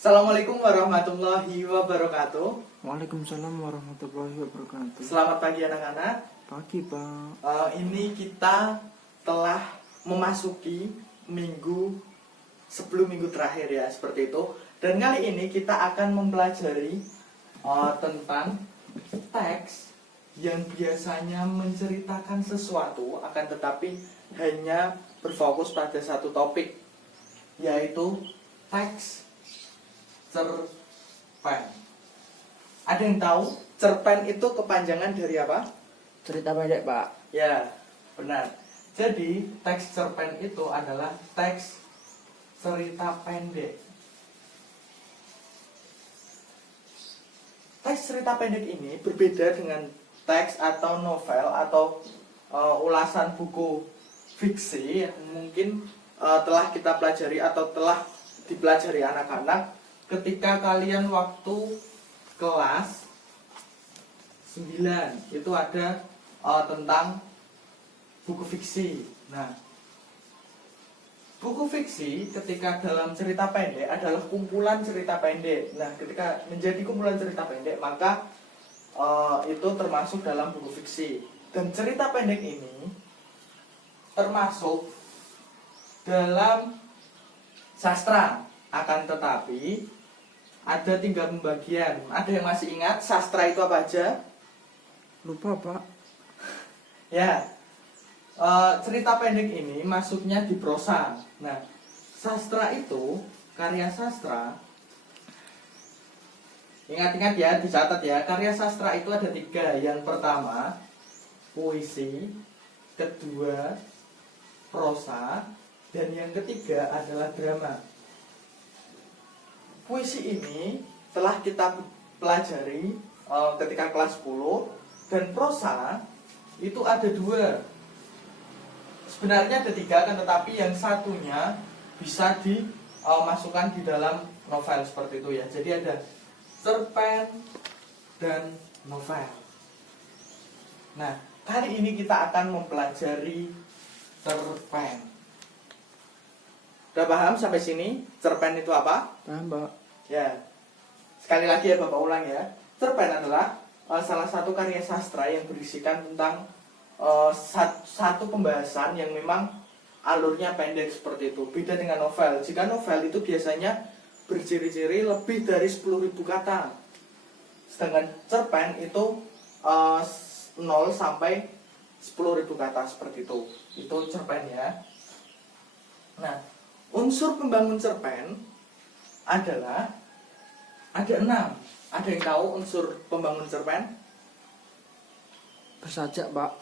Assalamualaikum warahmatullahi wabarakatuh. Waalaikumsalam warahmatullahi wabarakatuh. Selamat pagi anak-anak. Pagi, Pak. Ini kita telah memasuki sebelum minggu terakhir ya, seperti itu. Dan kali ini kita akan mempelajari tentang teks yang biasanya menceritakan sesuatu, akan tetapi hanya berfokus pada satu topik, yaitu teks cerpen. Ada yang tahu cerpen itu kepanjangan dari apa? Cerita pendek, Pak. Ya, benar. Jadi teks cerpen itu adalah teks cerita pendek. Teks cerita pendek ini berbeda dengan teks atau novel atau ulasan buku fiksi yang mungkin telah kita pelajari atau telah dipelajari anak-anak ketika kalian waktu kelas 9 itu ada tentang buku fiksi. Nah, buku fiksi ketika dalam cerita pendek adalah kumpulan cerita pendek. Nah, ketika menjadi kumpulan cerita pendek maka itu termasuk dalam buku fiksi. Dan cerita pendek ini termasuk dalam sastra. Akan tetapi ada 3 pembagian. Ada yang masih ingat sastra itu apa aja? Lupa, Pak. Ya, cerita pendek ini masuknya di prosa. Nah, sastra itu, karya sastra, ingat-ingat ya, dicatat ya, karya sastra itu ada 3. Yang pertama, puisi. Kedua, prosa. Dan yang ketiga adalah drama. Puisi ini telah kita pelajari ketika kelas 10. Dan prosa itu ada 2. Sebenarnya ada 3 kan, tetapi yang satunya bisa dimasukkan di dalam novel seperti itu ya. Jadi ada cerpen dan novel. Nah, kali ini kita akan mempelajari cerpen. Udah paham sampai sini? Cerpen itu apa? Paham, Pak. Ya, sekali lagi ya Bapak ulang ya. Cerpen adalah salah satu karya sastra yang berisikan tentang satu pembahasan yang memang alurnya pendek seperti itu. Beda dengan novel. Jika novel itu biasanya berciri-ciri lebih dari 10.000 kata. Sedangkan cerpen itu 0 sampai 10.000 kata seperti itu. Itu cerpen ya. Nah, unsur pembangun cerpen adalah ada 6. Ada yang tahu unsur pembangun cerpen? Bersajak, Pak.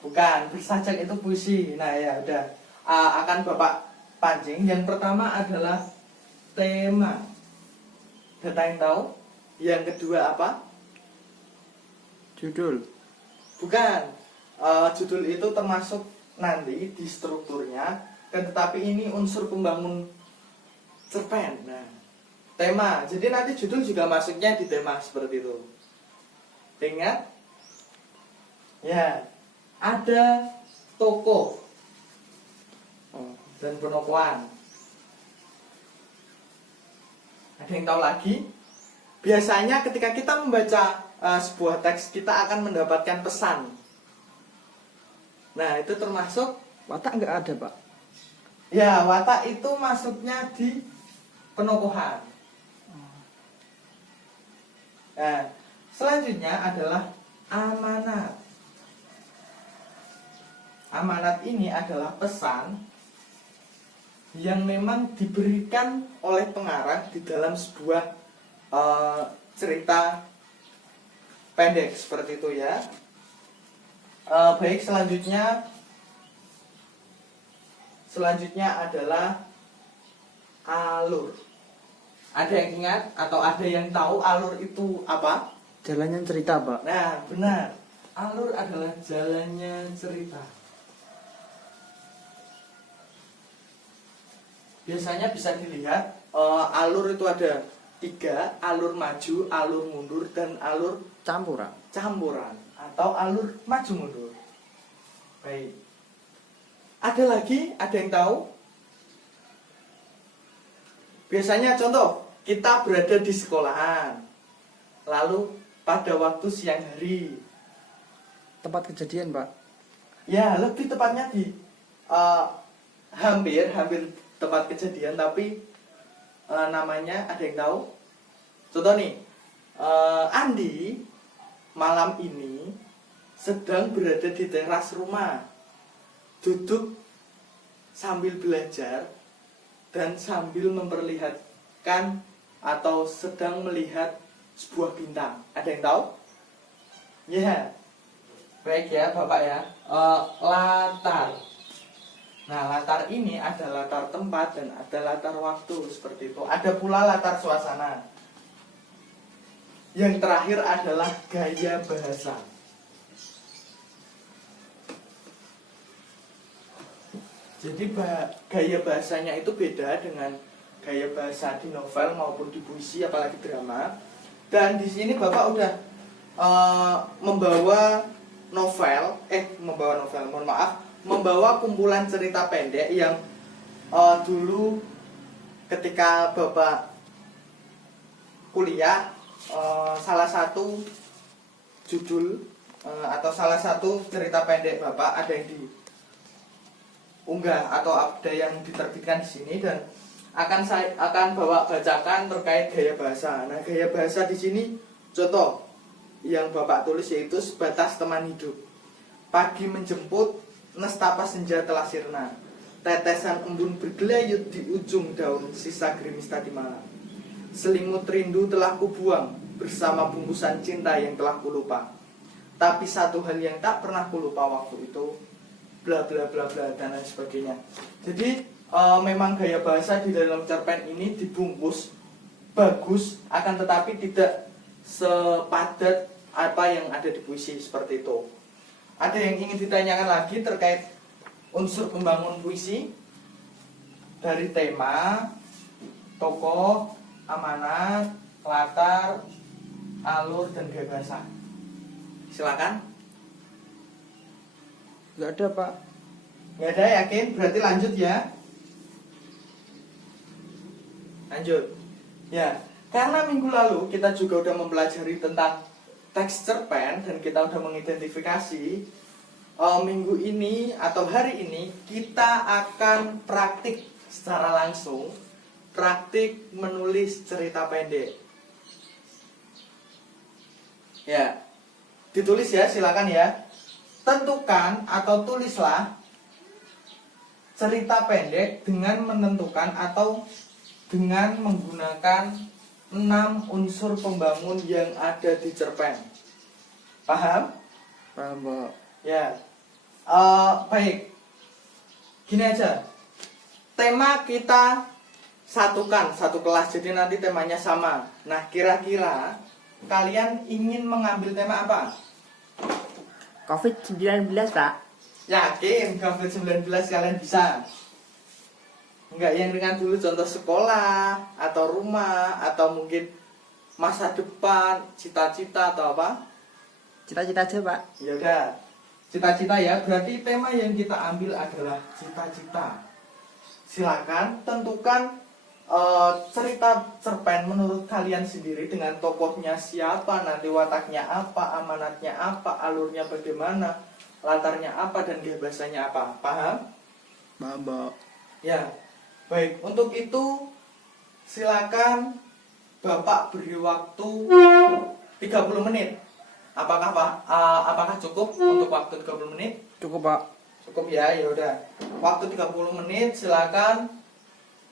Bukan, bersajak itu puisi. Nah ya udah, akan Bapak pancing. Yang pertama adalah tema. Data yang tahu? Yang kedua apa? Judul. Bukan, judul itu termasuk nanti di strukturnya. Dan tetapi ini unsur pembangun cerpen. Nah, tema. Jadi nanti judul juga masuknya di tema seperti itu. Ingat? Ya, ada tokoh dan penokohan. Ada yang tahu lagi? Biasanya ketika kita membaca sebuah teks, kita akan mendapatkan pesan. Nah, itu termasuk Watak nggak ada, Pak. ya, watak itu masuknya di penokohan. Nah, selanjutnya adalah amanat. Amanat ini adalah pesan yang memang diberikan oleh pengarang di dalam sebuah cerita pendek seperti itu ya. Baik, selanjutnya adalah alur. Ada yang ingat atau ada yang tahu alur itu apa? Jalannya cerita, Pak. Nah, benar. Alur adalah jalannya cerita. Biasanya bisa dilihat alur itu ada 3, alur maju, alur mundur, dan alur campuran atau alur maju mundur. Baik. Ada lagi? Ada yang tahu? Biasanya contoh, kita berada di sekolahan. Lalu pada waktu siang hari. Tempat kejadian, Pak. Ya, lebih tepatnya di hampir tempat kejadian, tapi namanya ada yang tahu? Contoh nih, Andi malam ini sedang berada di teras rumah, duduk sambil belajar dan sambil memperlihatkan atau sedang melihat sebuah bintang. Ada yang tahu? Ya, baik ya Bapak ya. Latar. Nah, latar ini ada latar tempat dan ada latar waktu, seperti itu. Ada pula latar suasana. Yang terakhir adalah gaya bahasa. Jadi gaya bahasanya itu beda dengan gaya bahasa di novel maupun di puisi, apalagi drama. Dan di sini Bapak udah membawa kumpulan cerita pendek yang dulu ketika Bapak kuliah, salah satu judul atau salah satu cerita pendek Bapak ada yang diunggah atau ada yang diterbitkan di sini, dan saya akan bawa bacakan terkait gaya bahasa. Nah, gaya bahasa di sini contoh yang Bapak tulis yaitu sebatas teman hidup. Pagi menjemput, nestapa senja telah sirna. Tetesan embun bergelayut di ujung daun, sisa gerimis tadi malam. Selimut rindu telah kubuang bersama bungkusan cinta yang telah kulupa. Tapi satu hal yang tak pernah kulupa waktu itu, bla bla bla bla dan lain sebagainya. Jadi memang gaya bahasa di dalam cerpen ini dibungkus bagus, akan tetapi tidak sepadat apa yang ada di puisi, seperti itu. Ada yang ingin ditanyakan lagi terkait unsur pembangun puisi dari tema, tokoh, amanat, latar, alur, dan gaya bahasa? Silakan. Nggak ada, Pak. Nggak ada, yakin? Berarti lanjut ya. Lanjut. Ya, karena minggu lalu kita juga udah mempelajari tentang teks cerpen dan kita udah mengidentifikasi, minggu ini atau hari ini kita akan praktik secara langsung, praktik menulis cerita pendek. Ya, ditulis ya, silakan ya. Tentukan atau tulislah cerita pendek dengan menentukan atau dengan menggunakan 6 unsur pembangun yang ada di cerpen. Paham? Paham, Pak. Ya. Baik. Gini aja. Tema kita satukan satu kelas, jadi nanti temanya sama. Nah, kira-kira kalian ingin mengambil tema apa? COVID-19, Pak. Yakin COVID-19 kalian bisa? Enggak yang ringan dulu, contoh sekolah atau rumah atau mungkin masa depan, cita-cita atau apa? Cita-cita aja, Pak. Ya udah, cita-cita ya. Berarti tema yang kita ambil adalah cita-cita. Silakan tentukan cerita cerpen menurut kalian sendiri dengan tokohnya siapa, nanti wataknya apa, amanatnya apa, alurnya bagaimana, latarnya apa, dan gaya bahasanya apa. Paham? Paham, Pak. Ya. Baik, untuk itu silakan Bapak beri waktu 30 menit. Apakah cukup untuk waktu 30 menit? Cukup, Pak. Cukup ya, ya udah. Waktu 30 menit, silakan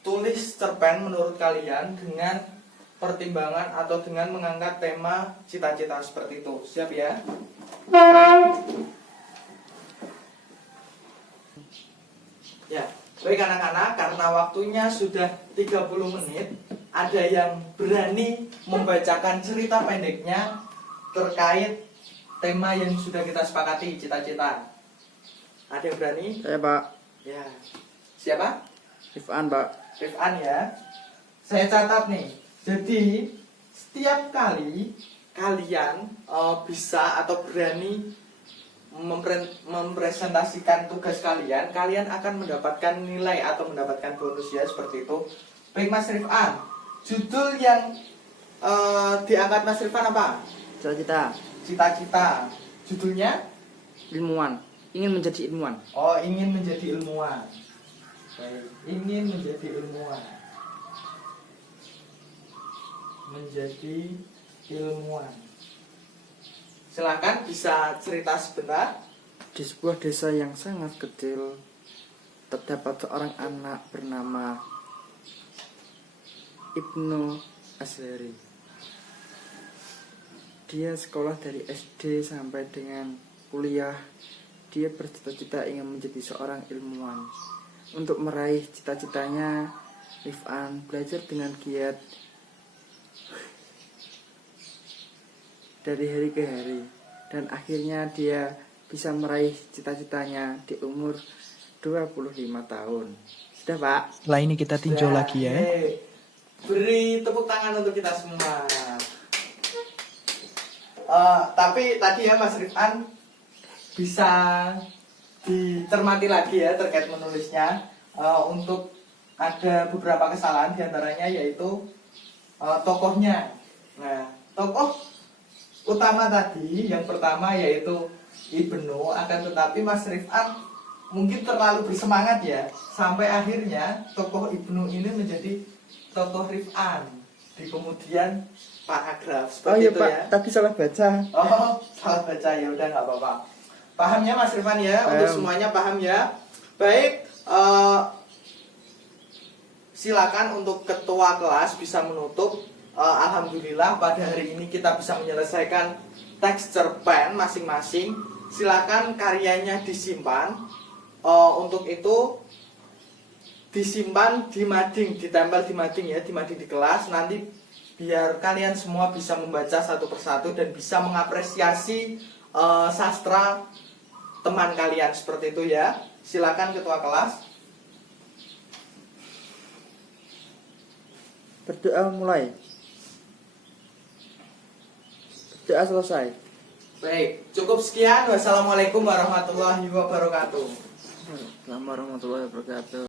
tulis cerpen menurut kalian dengan pertimbangan atau dengan mengangkat tema cita-cita seperti itu. Siap ya? Ya. Baik anak-anak, karena waktunya sudah 30 menit, ada yang berani membacakan cerita pendeknya terkait tema yang sudah kita sepakati, cita-cita. Ada yang berani? Saya, Pak. Ya. Siapa? Rifan, Pak. Rifan ya. Saya catat nih. Jadi, setiap kali kalian bisa atau berani mempresentasikan tugas kalian, kalian akan mendapatkan nilai atau mendapatkan bonus ya, seperti itu. Baik Mas Rifan, Judul yang diangkat Mas Rifan apa? Cita-cita. Cita-cita. Judulnya? Ilmuwan. Ingin menjadi ilmuwan. Oh, ingin menjadi ilmuwan. Baik, ingin menjadi ilmuwan. Menjadi ilmuwan. Silakan bisa cerita sebentar. Di sebuah desa yang sangat kecil, terdapat seorang anak bernama Ibnu Ashari. Dia sekolah dari SD sampai dengan kuliah. Dia bercita-cita ingin menjadi seorang ilmuwan. Untuk meraih cita-citanya, Rifan belajar dengan giat dari hari ke hari, dan akhirnya dia bisa meraih cita-citanya di umur 25 tahun. Sudah, Pak? Setelah ini kita tinjau Sudah. lagi ya. Beri tepuk tangan untuk kita semua. Tapi tadi ya Mas Rifan bisa dicermati lagi ya terkait menulisnya. Untuk ada beberapa kesalahan diantaranya yaitu tokohnya. Nah, tokoh utama tadi yang pertama yaitu Ibnu, akan tetapi Mas Rifan mungkin terlalu bersemangat ya, sampai akhirnya tokoh Ibnu ini menjadi tokoh Rifan di kemudian paragraf Oh seperti iya, itu Pak, ya. tadi salah baca. Oh, salah baca, ya udah nggak apa-apa. Paham ya Mas Rifan ya? Untuk Paham. semuanya paham ya. Baik, silakan untuk ketua kelas bisa menutup. Alhamdulillah pada hari ini kita bisa menyelesaikan teks cerpen masing-masing. Silakan karyanya disimpan. Untuk itu disimpan di mading, ditempel di mading ya, di mading di kelas. Nanti biar kalian semua bisa membaca satu persatu dan bisa mengapresiasi sastra teman kalian seperti itu ya. Silakan ketua kelas. Berdoa mulai. Berdoa selesai. Baik, cukup sekian. Wassalamualaikum warahmatullahi wabarakatuh. Assalamualaikum warahmatullahi wabarakatuh.